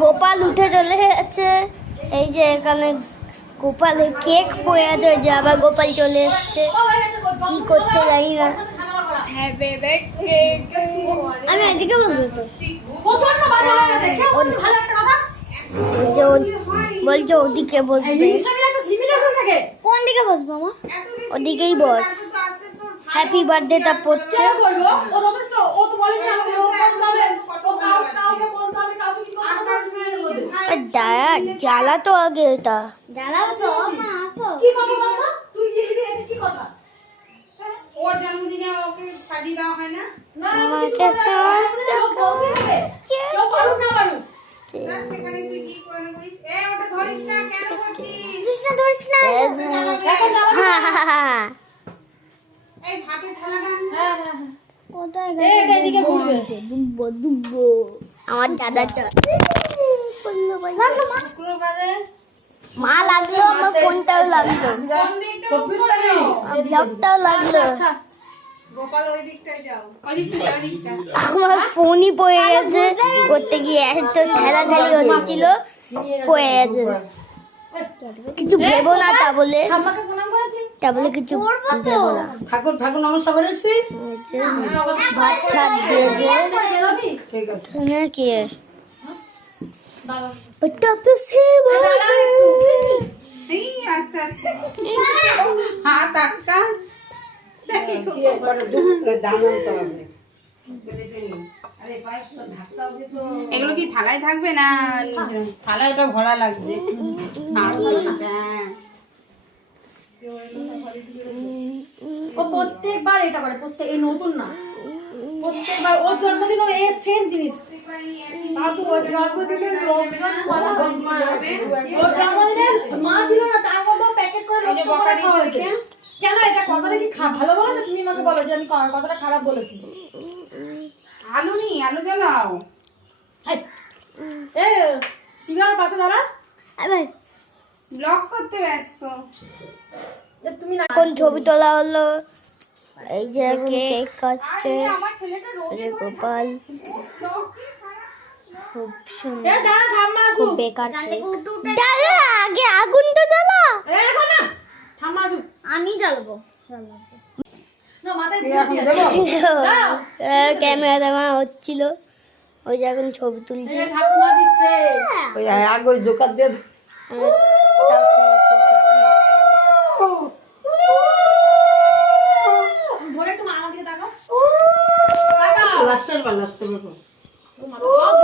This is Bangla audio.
গোপাল উঠে চলে যাচ্ছে। এই যে এখানে গোপালের কেক পড়ে আছে, যে আবার গোপাল চলে এসছে, কি করছে জানি না। আমি এদিকে বলছি তো, বলছো ওদিকে বসবে। কোন দিকে বসবো আমার? ওদিকেই বস। হ্যাপি বার্থডেটা পড়ছে। জ্বালা তো আগে, এটা জ্বালাও তো। ওর জন্মদিনে ওকে সাজিয়ে দেওয়া হয় না? আমাকে সেখানে তুই কি করে করিস? ওটা ধরিস না, কেন করছিস? ধরিস না। এই ভাতের থালাটা কোথায় গেছে? দুব্বো আমার দাদা মা লাগলো, আমার ফোনটাও লাগলো, ব্লগটাও লাগলো। আমার ফোনই পড়ে গেছে করতে গিয়ে, এত ঠেলাঠেলি হচ্ছিল, পড়ে গেছে। কিছু ভেবো না, তা বলে কিছু ভেবো না। ঠাকুর ঠাকুর নমস্কার করেছি। ভাত ঠাত দিয়েছে কি এই আস্তে আস্তে হাত আটকা। এগুলো কি থালায় থাকবে না নিচে? থালায় ওটা ভরা লাগছে। ও প্রত্যেকবার এটা করে, প্রত্যেক এই নতুন না, প্রত্যেকবার ওর জন্মদিনও এই সেম জিনিস। ওর জন্মদিনে মা ছিল না, তার মধ্যে প্যাকেট করে কেন? এটা কথাটা কি ভালো বলো? তুমি আমাকে বলো যে আমি কথাটা খারাপ বলেছি। আলু নি, আলু জ্বালাও। এ শিবার পাশে দাঁড়া, ব্লগ করতে ব্যস্ত। তুমি না এখন ছবি তোলা হলো। এই যে কেক কাটছে আমার ছেলেটা গোপাল, খুব সুন্দর, এ দাঁড়া, ঠাম্মা আসুক। খুব বেকার কেক। দাদা আগে আগুন তো জ্বালা। এখন না, ঠাম্মা আসুক। আমি জ্বালাবো। না মাথায় দিয়ে দাও। ক্যামেরা দেওয়া হচ্ছিল, ওই যে এখন ছবি তুলছি। ঠাকুমা দিচ্ছে ওই আগে ওই জোকার দিয়ে ধরে একটু আমার দিকে তাকাও। লাস্টের বার সব